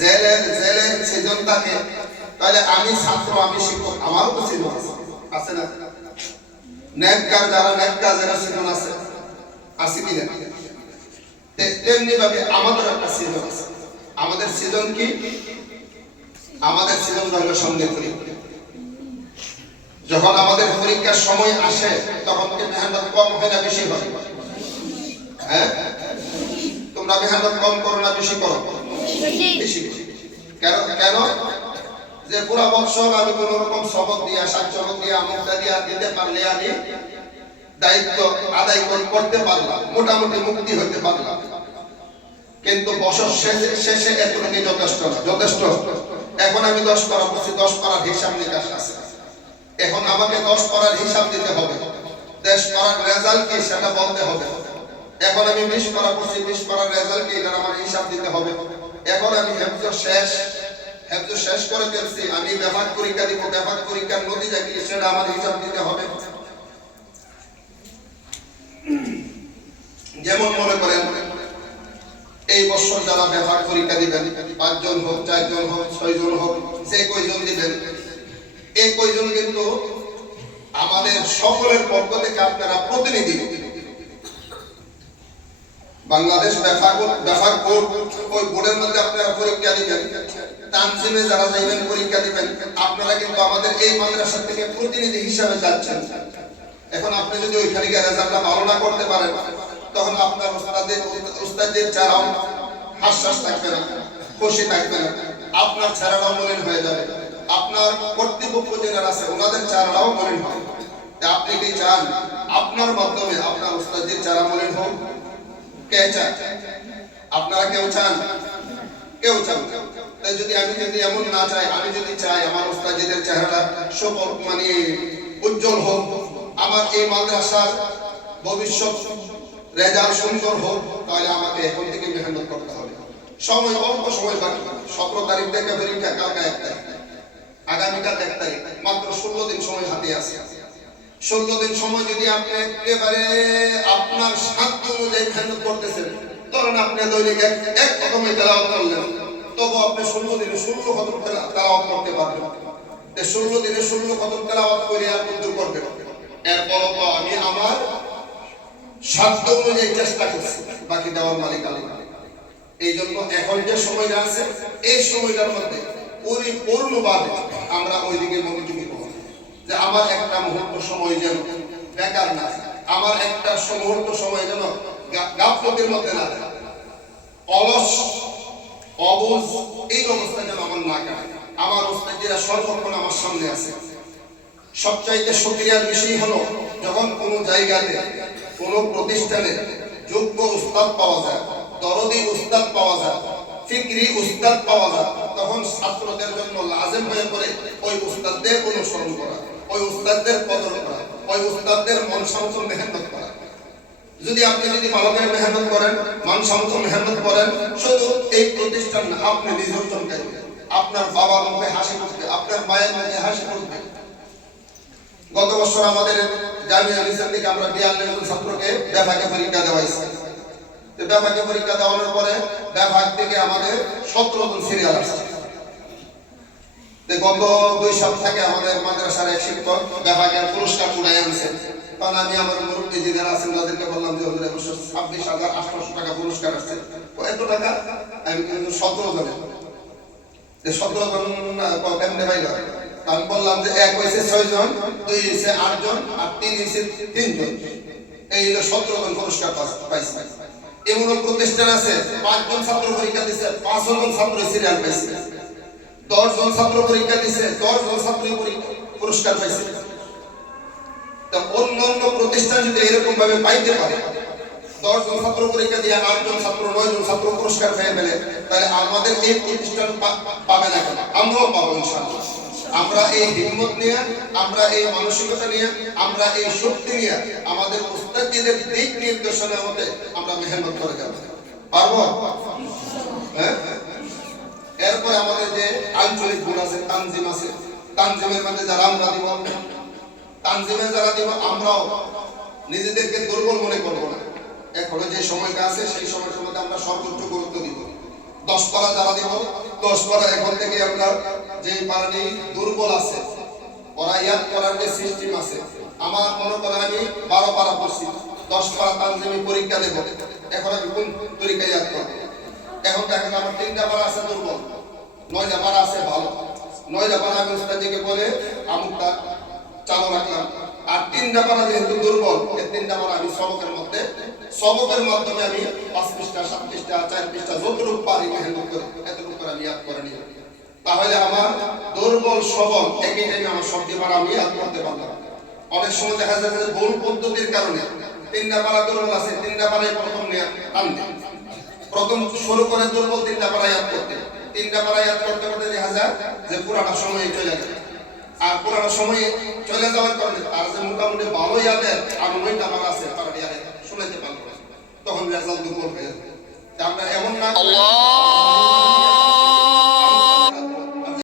জেলে সেজন থাকে, তাহলে আমি ছাত্র, আমি শিক্ষক, আমারও তো সেজন আছে না? নেককার যারা নেককার যারা সেজন আছে, আছে কি না? তেমনি ভাবে আমাদের একটা সেজন আছে। আমাদের সেজন কি? আমাদের সেজন হলো সামনে পরীক্ষা। যখন আমাদের পরীক্ষার সময় আসে তখন কি মেহনত কম হয় না বেশি হয়? হ্যাঁ, তোমরা মেহনত কম করো না বেশি করো? বেশি। কেন? যে পুরো বছর আমি কোন রকম সবক দিয়ে, সাতসবক দিয়ে, আমুকটা দিয়ে দিতে পারলে আমি দায়িত্ব আদায় করতে পারলাম, মোটামুটি মুক্তি হইতে পারলাম। কিন্তু বছর শেষে এতটুকু যথেষ্ট। এখন আমি 10 পারা পড়ছি, 10 পারার হিসাব নিকাশ আছে। এখন আমাকে 10 পারার হিসাব দিতে হবে, 10 পারার রেজাল্ট কি সেটা বলতে হবে। এখন আমি 20 পারা পড়ছি, 20 পারার রেজাল্ট কি এটা আমার হিসাব দিতে হবে। এখন আমি হেফজ শেষ করে ফেলছি, আমি বিভাগ পরীক্ষা দিব, বিভাগ পরীক্ষার নতিজা কি সেটা আমার হিসাব দিতে হবে। যেমন মনে করেন এই বছর যারা বিভাগ পরীক্ষা দিবেন, 5 জন হোক, 4 জন হোক, 6 জন হোক, যে কয়জন দিবেন, এই কয়জন কিন্তু আমাদের সকলের পক্ষ থেকে আপনারা প্রতিনিধি। বাংলাদেশ বিভাগ বোর্ড, ওই বোর্ডের মধ্যে আপনারা পরীক্ষা দিবেন। তানজিমে যারা যাইবেন পরীক্ষা দিবেন, আপনারা কিন্তু আমাদের এই মাদ্রাসা থেকে প্রতিনিধি হিসাবে যাচ্ছেন। এখন আপনি যদি ওইখানে গিয়ে রেজাল্টটা ভালো না করতে পারেন, তখন আপনার উস্তাদের চেহারাও হাসহাস থাকবে না, খুশি থাকবে না, আপনার চেহারাটাও মলিন হয়ে যাবে। আপনার কর্তৃপক্ষ যারা আছে ওনাদের চেহারাটাও মলিন হবে। আপনি কি চান আপনার মাধ্যমে আপনার উস্তাদের চেহারা মলিন হোক? কে চান? আপনারা কেউ চান? কেউ চান? তাই আমি যদি এমন না চাই, আমি যদি চাই আমার উস্তাদের চেহারাটা সফল মানে উজ্জ্বল হোক, আমার এই মাদ্রাসার ভবিষ্যৎ রেজাল্ট সুন্দর হোক, তাহলে আমাকে এখন থেকে মেহনত করতে হবে। সময় অল্প সময় বাকি, 17 তারিখ থেকে পরীক্ষা, কালকে 1 তারিখ, আগামীকাল 1 তারিখ, মাত্র 16 দিন সময় হাতে আছে। 16 দিন সময় যদি আপনি একেবারে আপনার সাধ্য অনুযায়ী মেহনত করতেছেন, ধরেন আপনি দৈনিক এক খতমে তেলাওয়াত করলেন, তবু আপনি 16 দিনে 16 খতম তেলাওয়াত করতে পারবেন। 16 দিনে 16 খতম তেলাওয়াত করে আর মঞ্জুর করবেন। এরপর তো আমি আমার সাধ্য অনুযায়ী চেষ্টা করছি, বাকি দেওয়ার মালিক আল্লাহ। এই জন্য এখন যে সময়টা আছে, এই সময়টার মধ্যে পরিপূর্ণভাবে আমরা ওইদিকে মনোযোগী হব, যে আমার একটা মুহূর্ত সময় যেন বেকার না, আমার একটা মুহূর্ত সময় যেন গাফলতির মধ্যে না যায়, অলস অবুঝ এই অবস্থা যেন আমার না কাটে। আমার উস্তাদরা সর্বক্ষণ আমার সামনে আছে। সবচাইতে শুকরিয়ার বিষয় হলো, যখন কোনো জায়গাতে কোনো প্রতিষ্ঠানে যোগ্য উস্তাদ পাওয়া যায়, দরদি উস্তাদ পাওয়া যায়, ফিকরি উস্তাদ পাওয়া যায়, তখন ছাত্রদের জন্য লাজিম হয়ে পড়ে ওই উস্তাদদের অনুসরণ করা, ওই উস্তাদদের কদর করা, ওই উস্তাদদের মনসম্মত মেহনত করা। যদি আপনি ভালো করে মেহনত করেন, মানসম্মত মেহনত করেন, শুধু এই প্রতিষ্ঠান না, আপনি নিজের জন্য, আপনার বাবার মুখে হাসি ফুটবে, আপনার মায়ের মুখে হাসি ফুটবে। গত বছর আমাদের জামিয়া নিসান থেকে আমরা 42 জন ছাত্রকে বিভাগে পরীক্ষা দেওয়াইছি। তো বিভাগে পরীক্ষা দেওয়ানোর পরে বিভাগ থেকে আমাদের 17 জন সিরিয়াল আসছে। তো গত 2 সপ্তাহ থেকে আমাদের মাদ্রাসার এক শিক্ষক বিভাগের পুরস্কার উড়াই আনছে। তখন আমি আমার মুরব্বী যারা আছেন তাদেরকে বললাম যে হুজুর 26,800 টাকা পুরস্কার আসছে। তো এত টাকা আমি কিন্তু 17 জনের, 17 জন কেমনে পাইল? আমি বললাম যে 1 হয়েছে 6 জন, 2 হয়েছে 8 জন, আর 3 হয়েছে 3 জন, এই হলো 17 জন পুরস্কার পাইছে। এমন প্রতিষ্ঠান আছে 5 জন ছাত্র পরীক্ষা দিছে, 5 জন ছাত্র সিরিয়াল পাইছে, 10 জন ছাত্র পরীক্ষা দিছে, 10 জন ছাত্র পুরস্কার পাইছে। তো অন্যান্য প্রতিষ্ঠান যদি এরকম ভাবে পাইতে পারে, 10 জন ছাত্র পরীক্ষা দিয়ে 8 জন ছাত্র, 9 জন ছাত্র পুরস্কার পেয়ে গেলে, তাহলে আমাদের এই প্রতিষ্ঠান পাবে না কেন? আমরাও পাবো ইনশাআল্লাহ। আমরা এই হিম্মত নিয়ে, আমরা এই মানসিকতা নিয়ে, আমরা এই শক্তি নিয়ে আমাদের উস্তাদদের দিক নির্দেশনা মতে আমরা মেহনত করে যাব, পারবো? হ্যাঁ। এরপর আমাদের যে আঞ্চলিক গুণ আছে, তানজিম আছে, তানজিমের মধ্যে যারা আমরা দিব, তানজিমে যারা দিব, আমরাও নিজেদেরকে দুর্বল মনে করবো না। এখনো যে সময়টা আছে সেই সময়টার মধ্যে আমরা সর্বোচ্চ গুরুত্ব দিব। 10 পারা যারা দিব 10 পারা এখন থেকে আমরা যে পারানি দুর্বল আছে ওরা ইয়াদ করার যে সিস্টেম আছে আমার মনে করে আমি 12 পারা পড়ছি 10 পারা তানজিমি পরীক্ষা দেব এখন আমি কোন তরিকায় ইয়াদ করব এখন দেখেন আমার 3টা পারা আছে দুর্বল 9টা পারা আছে ভালো 9টা পারা আমি উস্তাদজিকে বলে আমুকটা চালু রাখলাম আর 3টা পারা যেহেতু দুর্বল এই 3টা পারা আমি সবকের মাধ্যমে আমি 5 পৃষ্ঠা 7 পৃষ্ঠা 4 পৃষ্ঠা যতটুকু পারি মেহনত করে এতটুকু করে আমি ইয়াদ করে নিই তাহলে আমার দুর্বল সবল একই টাইমে আমার সব দিয়ে পারা আমি ইয়াদ করতে পারলাম অনেক সময় দেখা যায় যে ভুল পদ্ধতির কারণে 3টা পারা দুর্বল আছে 3টা পারাই প্রথম নিয়ে টানতে প্রথম শুরু করে দুর্বল 3টা পারা ইয়াদ করতে 3টা পারা ইয়াদ করতে করতে দেখা যায় যে পুরাটা সময় চলে গেছে আর পুরাটা সময় চলে যাওয়ার কারণে আর যে মোটামুটি ভালো ইয়াদের আর 9টা পারা আছে পারা শুনাইতে পারলো তখন রেজাল্ট দুর্বল হয়ে যাবে আমরা এমন না